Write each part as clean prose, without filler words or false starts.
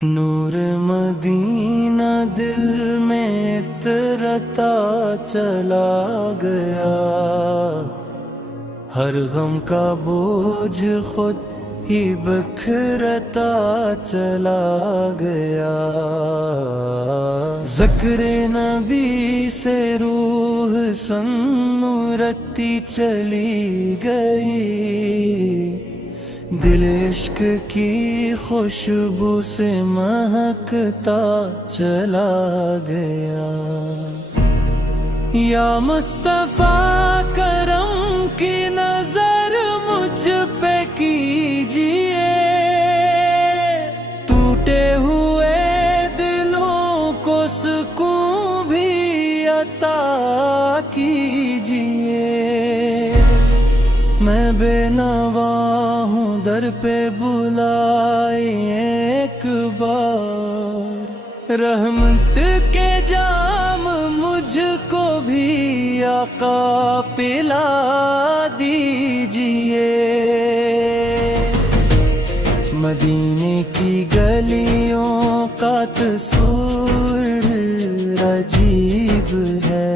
नूर Medina दिल में इतरता चला गया, हर गम का बोझ खुद ही बिखरता चला गया। ज़िक्र नबी से रूह सन्नुरती चली गई, दिल इश्क की खुशबू से महकता चला गया। या मुस्तफा करम की नजर मुझ पे कीजिए, टूटे हुए दिलों को सुकून भी अता कीजिए। मैं बेनवा हूँ, दर पे बुलाए एक बार, रहमत के जाम मुझको भी आका पिला दीजिए। मदीने की गलियों का तस्वीर अजीब है,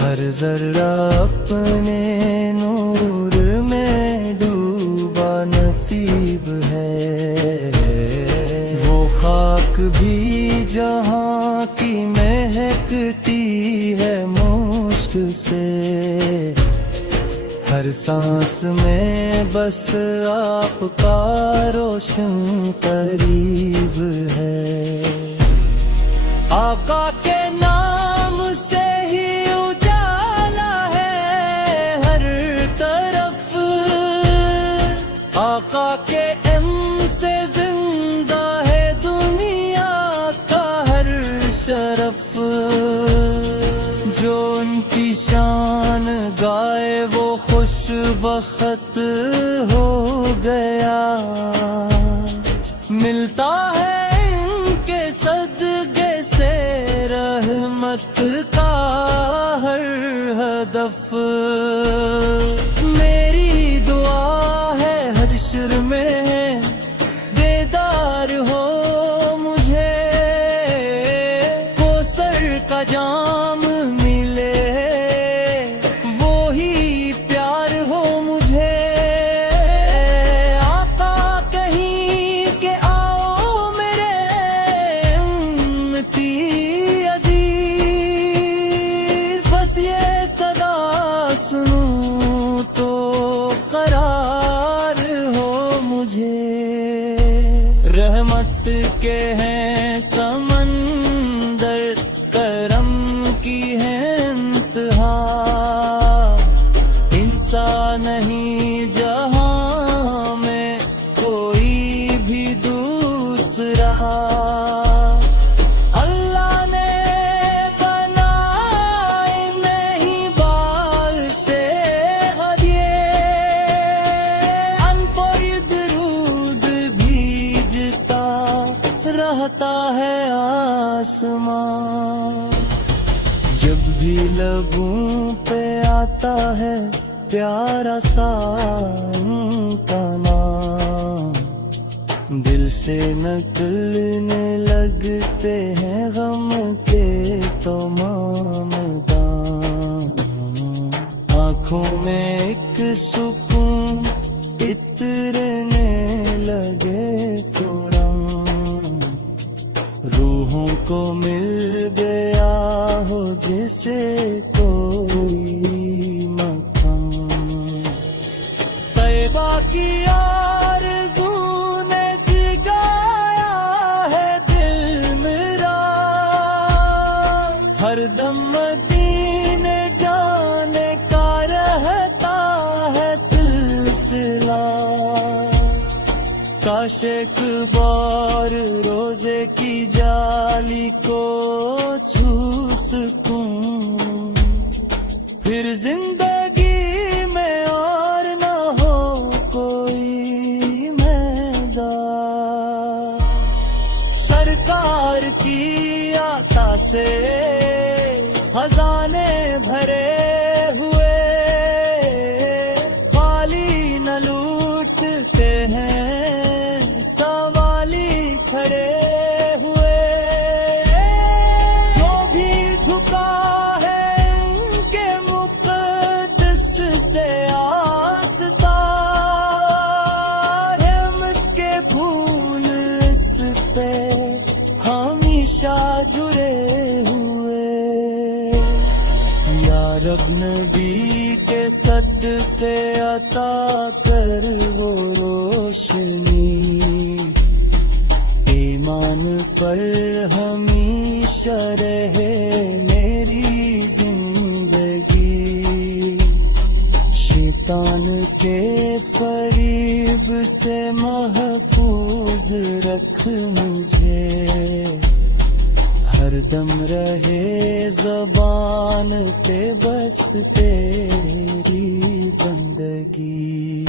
हर जर्रा अपने नूर में डूबा नसीब है। वो खाक भी जहाँ की महकती है मुश्क से, हर सांस में बस आपका रोशन करीब है। आका के नाम से ही उजाला है हर तरफ, आका के एम से जिंदा है दुनिया का हर शरफ। जो उनकी शान गाए वो खुशबख्त हो गया, मिलता है इनके सदके से रहमत का हर हदफ। मेरी दुआ है हश्र में दीदार हो मुझे, कौसर का जाम मिले वो ही प्यार हो मुझे। आका कहीं के आओ मेरे उम्मती अजीज, बस ये सदा सुनूं तो करार हो मुझे। रहमत के हैं समंदर, करम की है इंतहा, इंसान नहीं जहां में कोई भी दूसरा। अल्लाह ने बनाए नहीं बाल से हदिए, अनपोई दरूद भीजता रहता है आसमां। जब भी लबों पे आता है प्यारा सा उनका नाम, दिल से निकलने लगते हैं गम के तमाम दाम। आँखों में एक सुकून इतरने लगे फौरन, रूहों को मिल गया हो जिसे कोई मकाम। तैबा की आरज़ू ने जगाया है दिल मेरा, हर दम मदीने जाने का रहता है सिलसिला। काश एक बार रोजे की जाली को छू सकूं, फिर जिंदगी में और न हो कोई मैदान। सरकार की आता से खजाने भरे हुए, खाली न लूटते हैं सवाली खड़े हुए, जो भी झुका है उनके मुक़द्दस से आस्था, रहमत के फूल इस पे हमेशा जुड़े हुए। या रब नबी के सदक़े अता कर वो रोशनी, ईमान पर हमेशा रहे मेरी जिंदगी। शैतान के फरीब से महफूज रख मुझे, हरदम रहे ज़बान पे बस तेरी बंदगी।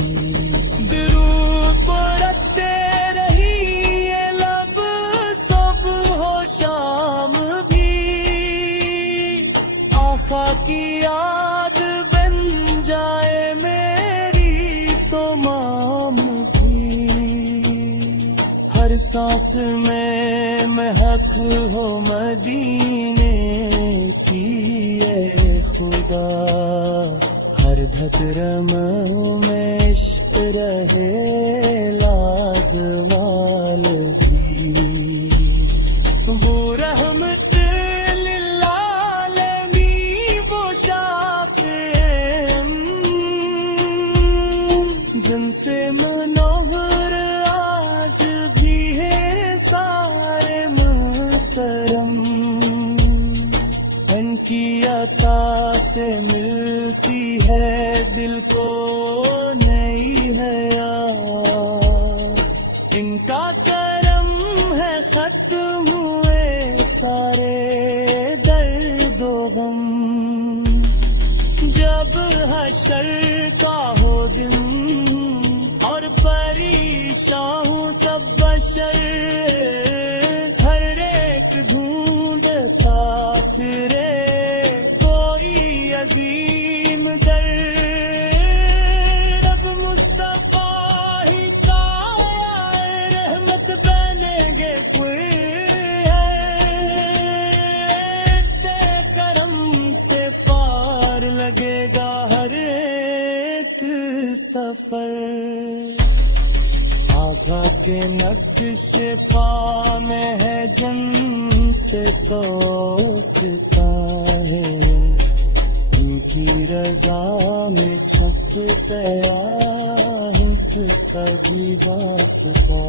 दुरूद पढ़ते रहिए लब सुबह हो शाम भी, आका की याद बन जाए मेरी तो माम भी। हर सांस में महक हो मदीने की ए खुदा, हर धतरमों में इश्क रहे लाजवाल भी। वो रहमत लिल्लालमी, वो शाफ़े जिनसे मनोहर आज भी है सारे मुहतरम। इनकी अता से मिलती है दिल को नई हयात, इनका करम है खत्म हुए सारे दर्द व गम। जब हशर का हो दिन और परेशान हूँ सब बशर, हर एक ढूंढता फिरे कोई अजीम दर। अब मुस्तफा ही साया रहमत बनेंगे कोई है, करम से पार लगेगा हर एक सफर। आका के नक्शे पा में है जन्नत को सिता है, इनकी रजा में छपता है कभी वास्ता।